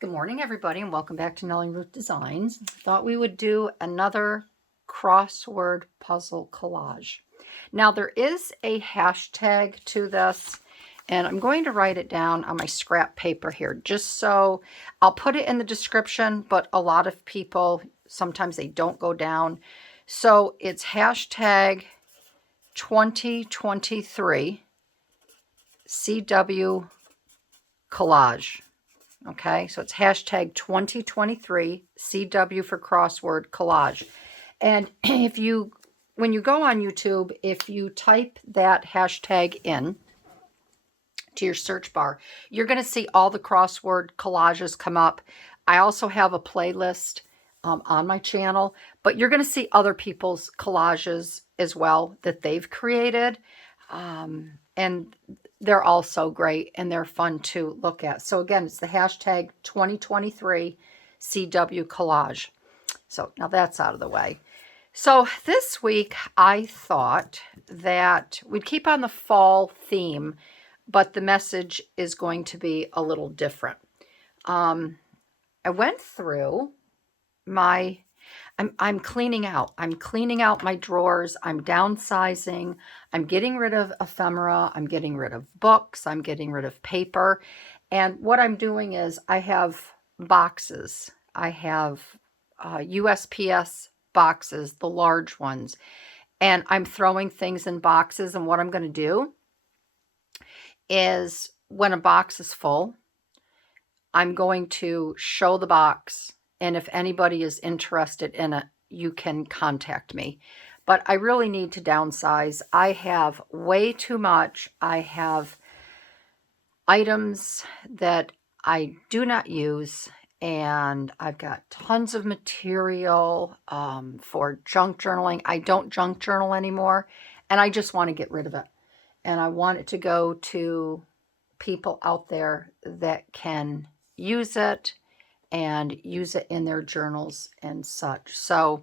Good morning, everybody, and welcome back to Nellie and Ruth Designs. Thought we would do another crossword puzzle collage. Now, there is a hashtag to this, and I'm going to write it down on my scrap paper here, just so I'll put it in the description, but a lot of people, sometimes they don't go down. So it's hashtag 2023 CW collage. Okay, so it's hashtag 2023 CW for crossword collage. And when you go on YouTube, if you type that hashtag in to your search bar, you're going to see all the crossword collages come up. I also have a playlist on my channel, but you're going to see other people's collages as well that they've created. And they're all so great and they're fun to look at. So again, it's the hashtag 2023 CW collage. So now that's out of the way. So this week I thought that we'd keep on the fall theme, but the message is going to be a little different. I went through my I'm cleaning out. I'm cleaning out my drawers. I'm downsizing. I'm getting rid of ephemera. I'm getting rid of books. I'm getting rid of paper. And what I'm doing is I have boxes. I have USPS boxes, the large ones. And I'm throwing things in boxes. And what I'm going to do is when a box is full, I'm going to show the box. And if anybody is interested in it, you can contact me. But I really need to downsize. I have way too much. I have items that I do not use. And I've got tons of material for junk journaling. I don't junk journal anymore. And I just want to get rid of it. And I want it to go to people out there that can use it and use it in their journals and such. So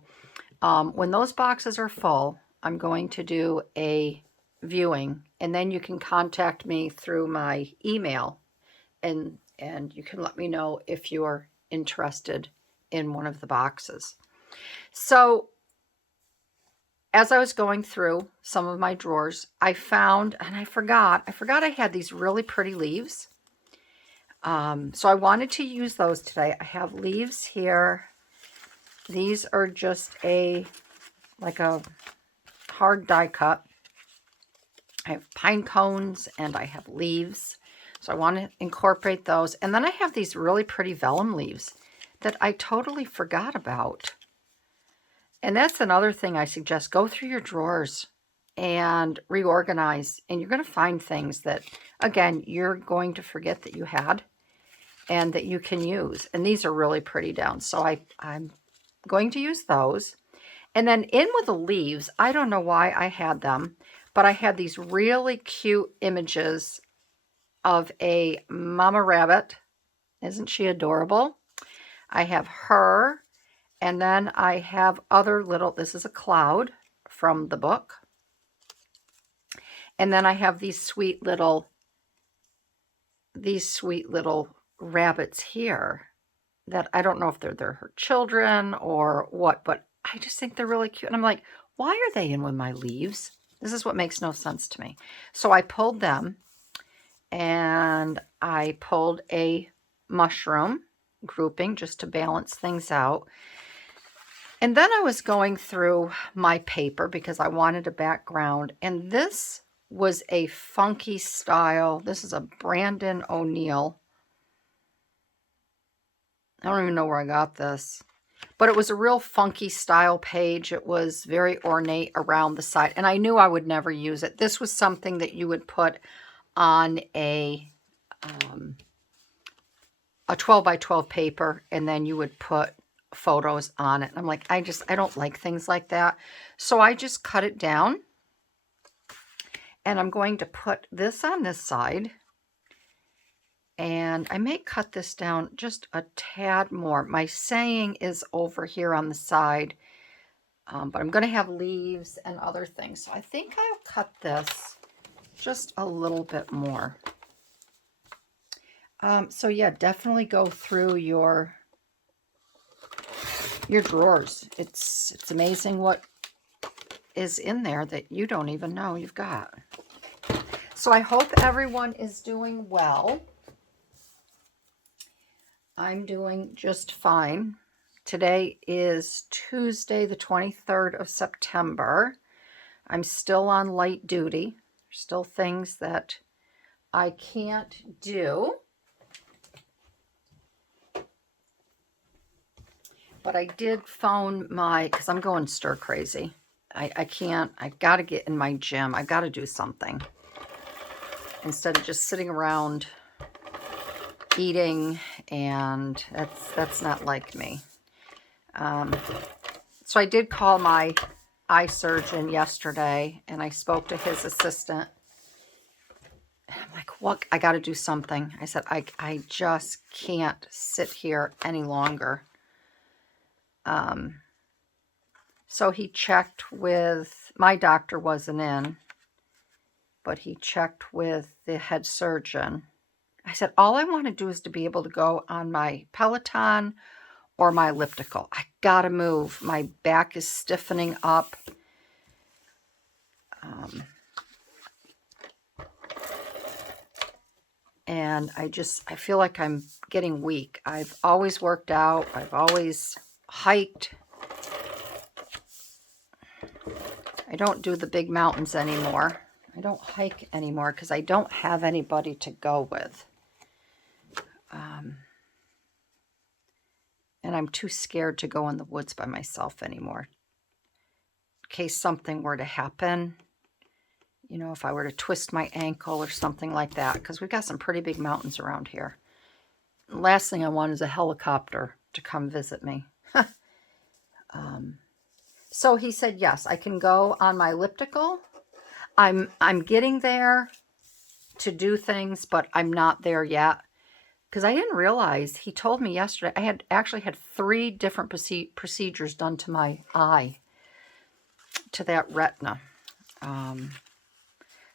when those boxes are full, I'm going to do a viewing, and then you can contact me through my email, and you can let me know if you're interested in one of the boxes. So as I was going through some of my drawers, I found, and I forgot I had these really pretty leaves. So I wanted to use those today. I have leaves here. These are just like a hard die cut. I have pine cones and I have leaves. So I want to incorporate those. And then I have these really pretty vellum leaves that I totally forgot about. And that's another thing I suggest. Go through your drawers and reorganize. And you're going to find things that, again, you're going to forget that you had and that you can use. And these are really pretty down. So I'm going to use those. And then in with the leaves, I don't know why I had them, but I had these really cute images of a mama rabbit. Isn't she adorable? I have her. And then I have other little, this is a cloud from the book. And then I have these sweet little rabbits here that I don't know if they're her children or what, but I just think they're really cute. And I'm like, why are they in with my leaves? This is what makes no sense to me. So I pulled them, and I pulled a mushroom grouping just to balance things out. And then I was going through my paper because I wanted a background, and this was a funky style. This is a Brandon O'Neill. I don't even know where I got this, but it was a real funky style page. It was very ornate around the side, and I knew I would never use it. This was something that you would put on a 12 by 12 paper, and then you would put photos on it. And I'm like, I don't like things like that. So I just cut it down, and I'm going to put this on this side. And I may cut this down just a tad more. My saying is over here on the side, but I'm going to have leaves and other things. So I think I'll cut this just a little bit more. So yeah, definitely go through your drawers. It's amazing what is in there that you don't even know you've got. So I hope everyone is doing well. I'm doing just fine. Today is Tuesday, the 23rd of September. I'm still on light duty. There's still things that I can't do. But I did phone because I'm going stir crazy. I can't, I got to get in my gym. I got to do something. Instead of just sitting around eating, and that's not like me. So I did call my eye surgeon yesterday, and I spoke to his assistant. And I'm like, what? I got to do something. I said, I just can't sit here any longer. So he checked with, my doctor wasn't in, but he checked with the head surgeon. I said, all I want to do is to be able to go on my Peloton or my elliptical. I got to move. My back is stiffening up. And I feel like I'm getting weak. I've always worked out. I've always hiked. I don't do the big mountains anymore. I don't hike anymore because I don't have anybody to go with. And I'm too scared to go in the woods by myself anymore. In case something were to happen, you know, if I were to twist my ankle or something like that, because we've got some pretty big mountains around here. The last thing I want is a helicopter to come visit me. So he said, yes, I can go on my elliptical. I'm getting there to do things, but I'm not there yet. Because I didn't realize, he told me yesterday, I had actually had 3 different procedures done to my eye, to that retina.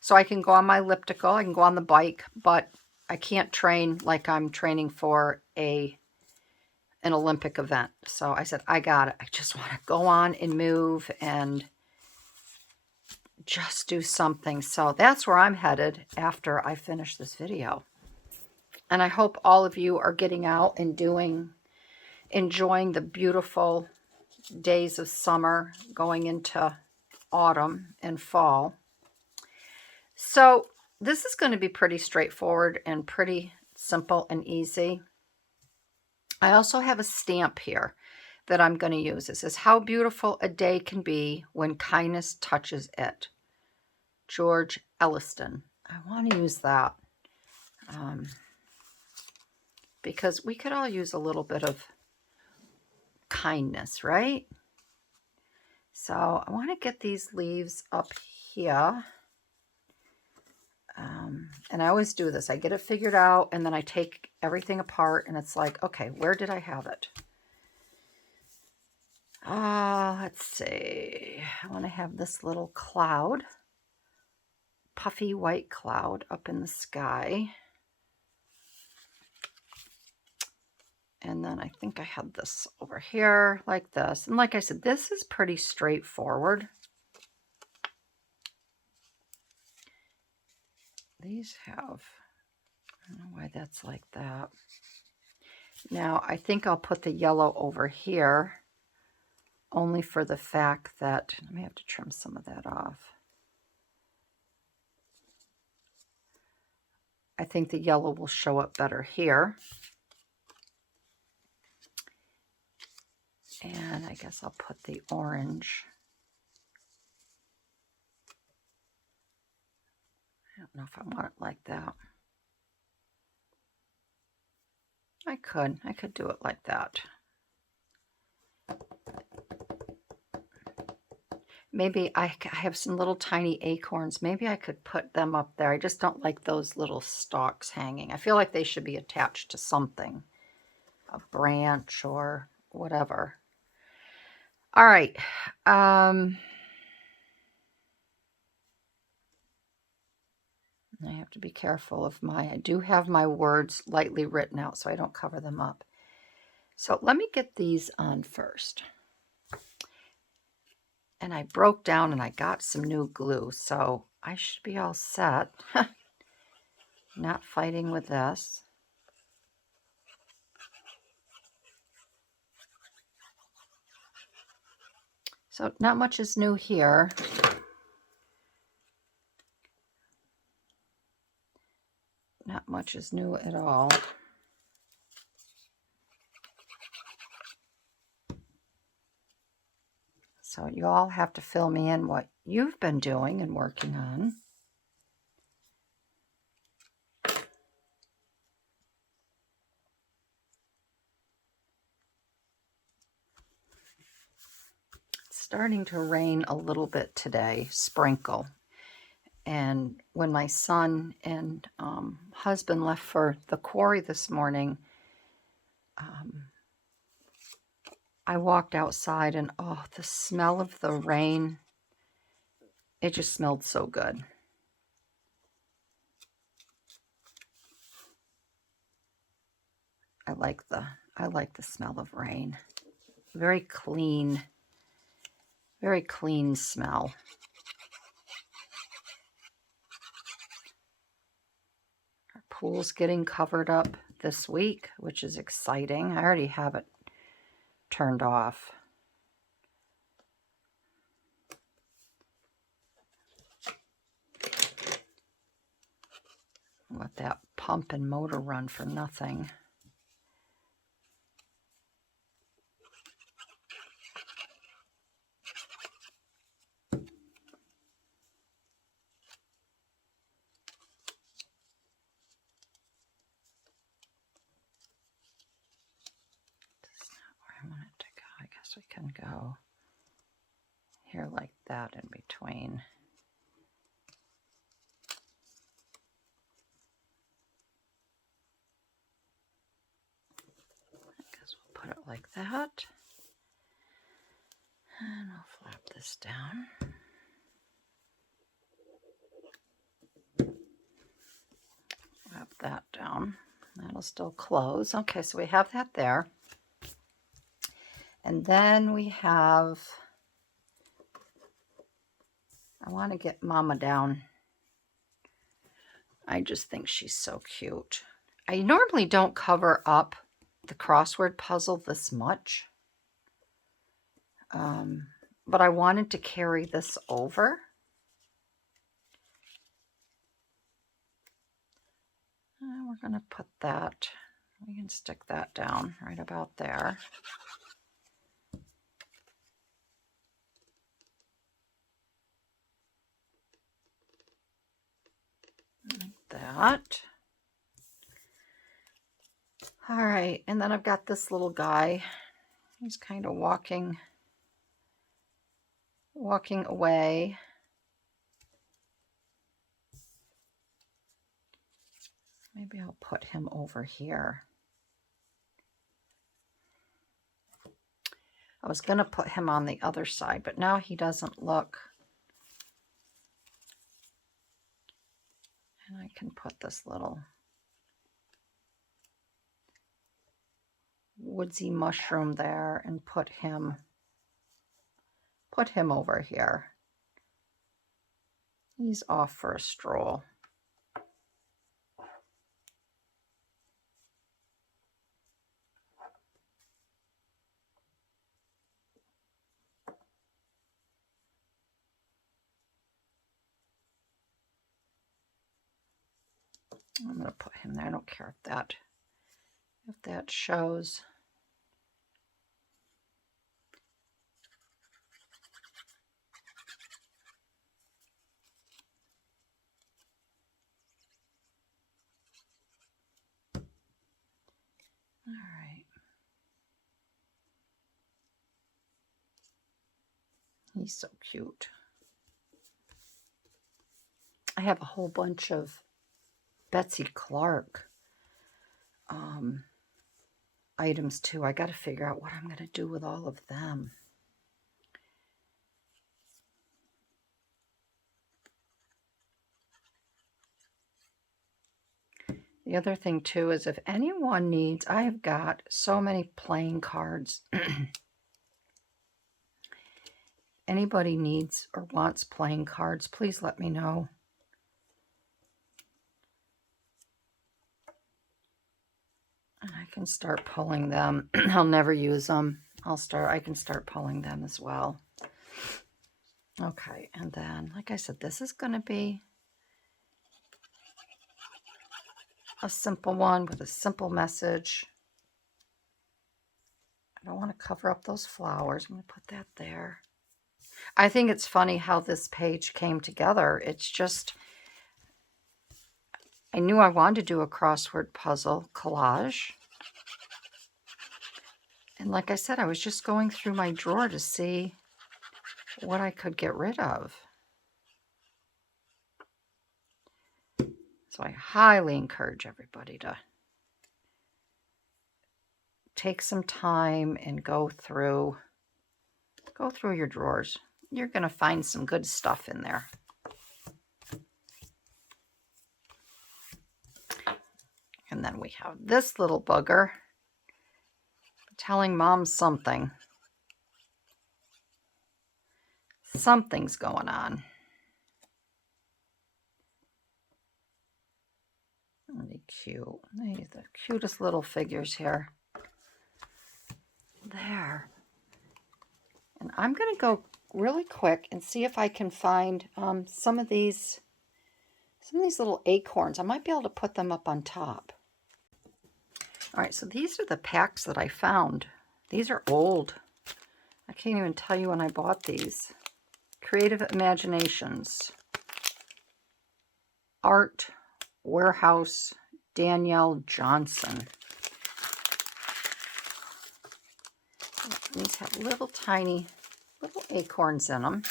So I can go on my elliptical, I can go on the bike, but I can't train like I'm training for an Olympic event. So I said, I got it. I just want to go on and move and just do something. So that's where I'm headed after I finish this video. And I hope all of you are getting out and enjoying the beautiful days of summer going into autumn and fall. So this is going to be pretty straightforward and pretty simple and easy. I also have a stamp here that I'm going to use. It says, how beautiful a day can be when kindness touches it. George Elliston. I want to use that. Because we could all use a little bit of kindness, right? So I want to get these leaves up here. And I always do this. I get it figured out, and then I take everything apart, and it's like, okay, where did I have it? Let's see. I want to have this little cloud, puffy white cloud up in the sky. And then I think I had this over here like this. And like I said, this is pretty straightforward. These have, I don't know why that's like that. Now, I think I'll put the yellow over here only for the fact that, I may have to trim some of that off. I think the yellow will show up better here. And I guess I'll put the orange. I don't know if I want it like that. I could do it like that. Maybe I have some little tiny acorns. Maybe I could put them up there. I just don't like those little stalks hanging. I feel like they should be attached to something, a branch or whatever. All right. I have to be careful of I do have my words lightly written out so I don't cover them up. So let me get these on first. And I broke down and I got some new glue, so I should be all set. Not fighting with this. So not much is new here. Not much is new at all. So you all have to fill me in what you've been doing and working on. It's starting to rain a little bit today, sprinkle. And when my son and husband left for the quarry this morning, I walked outside and oh, the smell of the rain, it just smelled so good. I like the smell of rain. Very clean smell. Our pool's getting covered up this week, which is exciting. I already have it turned off. Let that pump and motor run for nothing. That's not where I want it to go. I guess we can go here like that in between. I guess we'll put it like that. And I'll flap this down. Flap that down. That'll still close. Okay, so we have that there. And then we have, I want to get Mama down. I just think she's so cute. I normally don't cover up the crossword puzzle this much. But I wanted to carry this over. We're going to put that, we can stick that down right about there. Like that. All right, and then I've got this little guy. He's kind of walking away. Maybe I'll put him over here. I was going to put him on the other side, but now he doesn't look. And I can put this little woodsy mushroom there and put him over here. He's off for a stroll. I'm going to put him there. I don't care if that shows. All right. He's so cute. I have a whole bunch of Betsy Clark items too. I got to figure out what I'm going to do with all of them. The other thing too is if anyone needs, I have got so many playing cards. Anybody needs or wants playing cards, please let me know. And I can start pulling them. I'll never use them. I can start pulling them as well. Okay, and then, like I said, this is going to be a simple one with a simple message. I don't want to cover up those flowers. I'm going to put that there. I think it's funny how this page came together. It's just, I knew I wanted to do a crossword puzzle collage. And like I said, I was just going through my drawer to see what I could get rid of. So I highly encourage everybody to take some time and go through your drawers. You're going to find some good stuff in there. And then we have this little bugger telling Mom something. Something's going on. Really cute. These are the cutest little figures here. There. And I'm going to go really quick and see if I can find some of these little acorns. I might be able to put them up on top. All right, so these are the packs that I found. These are old. I can't even tell you when I bought these. Creative Imaginations. Art Warehouse, Danielle Johnson. These have little tiny little acorns in them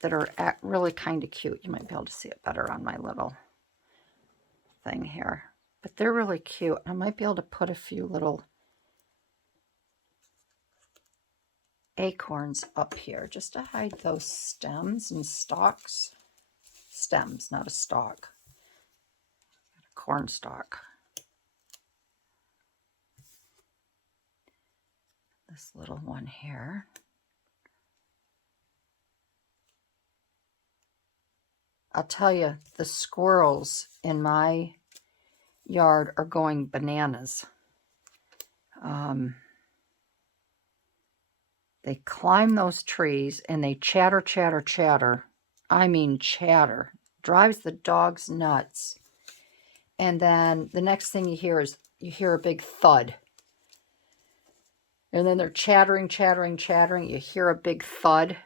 that are really kind of cute. You might be able to see it better on my little thing here. But they're really cute. I might be able to put a few little acorns up here just to hide those stems and stalks. Stems, not a stalk. A corn stalk. This little one here. I'll tell you, the squirrels in my yard are going bananas. They climb those trees and they chatter, chatter, chatter. I mean chatter. Drives the dogs nuts. And then the next thing you hear is you hear a big thud. And then they're chattering, chattering, chattering. You hear a big thud.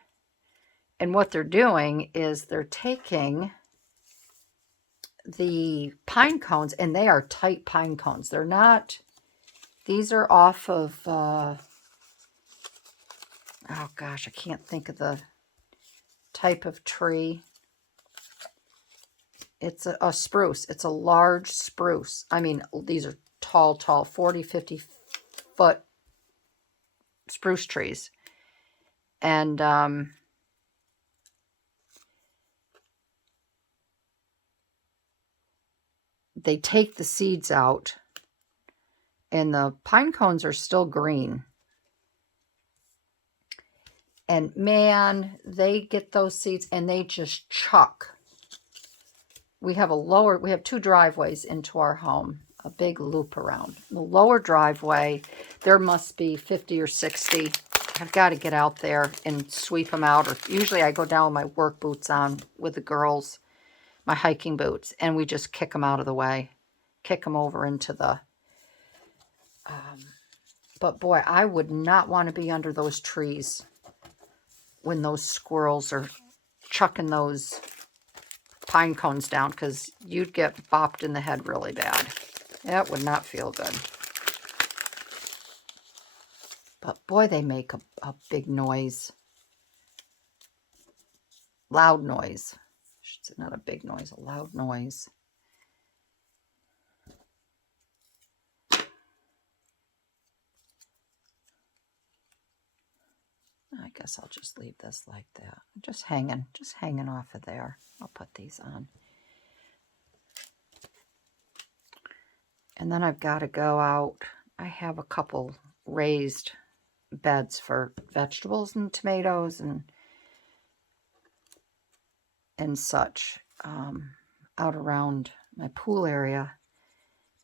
And what they're doing is they're taking the pine cones, and they are tight pine cones. They're not, these are off of, oh gosh, I can't think of the type of tree. It's a spruce. It's a large spruce. I mean, these are tall, 40, 50 foot spruce trees. And they take the seeds out, and the pine cones are still green. And man, they get those seeds and they just chuck. We have two driveways into our home, a big loop around. The lower driveway, there must be 50 or 60. I've got to get out there and sweep them out. Or usually I go down with my work boots on with the girls, my hiking boots, and we just kick them out of the way. Kick them over into the... but boy, I would not want to be under those trees when those squirrels are chucking those pine cones down, because you'd get bopped in the head really bad. That would not feel good. But boy, they make a big noise. Loud noise. I should say not a big noise, a loud noise. I guess I'll just leave this like that. Just hanging off of there. I'll put these on. And then I've got to go out. I have a couple raised beds for vegetables and tomatoes and such out around my pool area.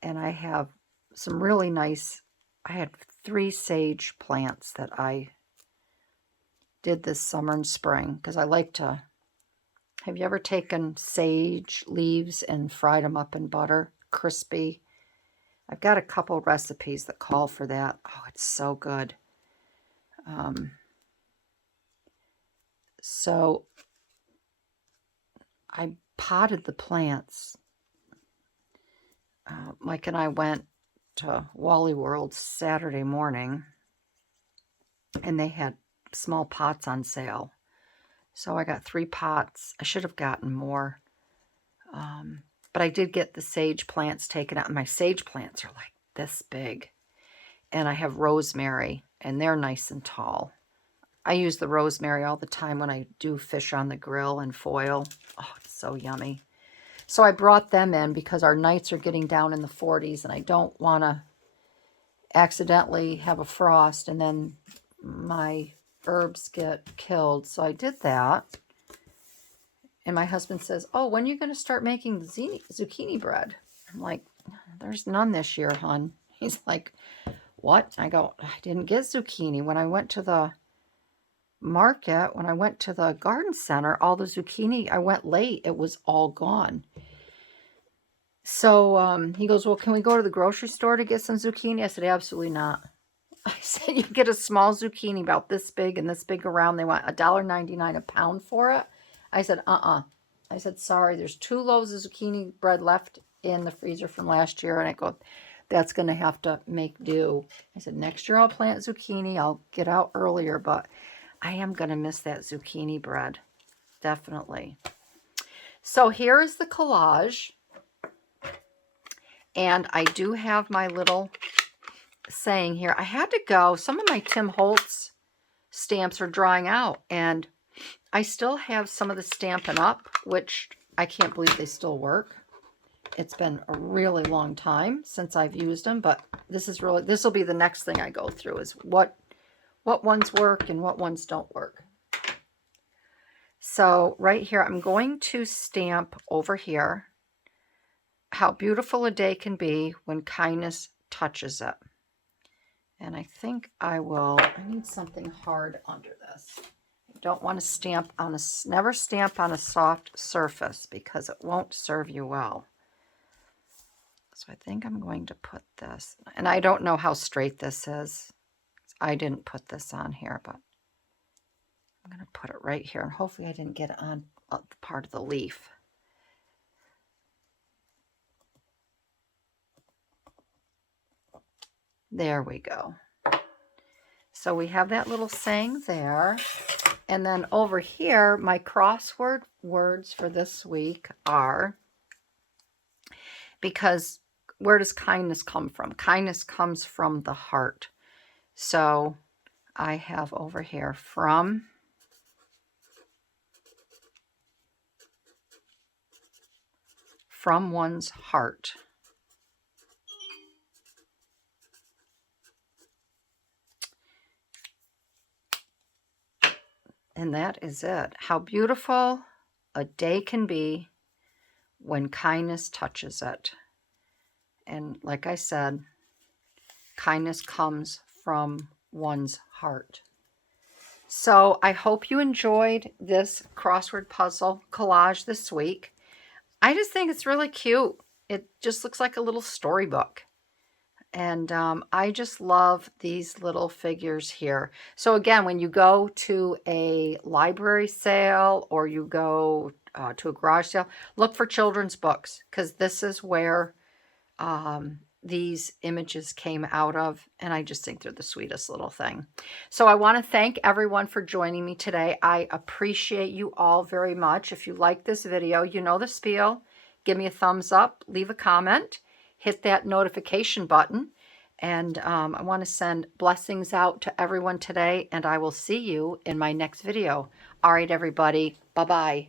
And I have some really nice, I had 3 sage plants that I did this summer and spring because I like to. Have you ever taken sage leaves and fried them up in butter? Crispy. I've got a couple recipes that call for that. Oh, it's so good. So I potted the plants. Mike and I went to Wally World Saturday morning, and they had small pots on sale. So I got 3 pots. I should have gotten more. But I did get the sage plants taken out. My sage plants are like this big. And I have rosemary, and they're nice and tall. I use the rosemary all the time when I do fish on the grill and foil. Oh, it's so yummy. So I brought them in because our nights are getting down in the 40s, and I don't want to accidentally have a frost and then my herbs get killed. So I did that. And my husband says, oh, when are you going to start making zucchini bread? I'm like, there's none this year, hon. He's like, what? I go, I didn't get zucchini. When I went to the market, when I went to the garden center, all the zucchini, I went late. It was all gone. So he goes, well, can we go to the grocery store to get some zucchini? I said, absolutely not. I said, you get a small zucchini about this big and this big around. They want $1.99 a pound for it. I said, I said, sorry, there's 2 loaves of zucchini bread left in the freezer from last year. And I go, that's going to have to make do. I said, next year I'll plant zucchini. I'll get out earlier, but I am going to miss that zucchini bread. Definitely. So here is the collage. And I do have my little saying here. I had to go. Some of my Tim Holtz stamps are drying out. And I still have some of the Stampin' Up, which I can't believe they still work. It's been a really long time since I've used them, but this will be the next thing I go through is what ones work and what ones don't work. So right here, I'm going to stamp over here, how beautiful a day can be when kindness touches it. And I think I need something hard under this. Don't want to stamp on never stamp on a soft surface because it won't serve you well. So I think I'm going to put this, and I don't know how straight this is. I didn't put this on here, but I'm going to put it right here. And hopefully I didn't get it on part of the leaf. There we go. So we have that little saying there. And then over here, my crossword words for this week are, because where does kindness come from? Kindness comes from the heart. So I have over here from one's heart. And that is it. How beautiful a day can be when kindness touches it. And like I said, kindness comes from one's heart. So I hope you enjoyed this crossword puzzle collage this week. I just think it's really cute. It just looks like a little storybook. And I just love these little figures here. So again, when you go to a library sale or you go to a garage sale, look for children's books, because this is where these images came out of. And I just think they're the sweetest little thing. So I want to thank everyone for joining me today. I appreciate you all very much. If you like this video, you know the spiel. Give me a thumbs up, leave a comment. Hit that notification button. And I want to send blessings out to everyone today. And I will see you in my next video. All right, everybody. Bye-bye.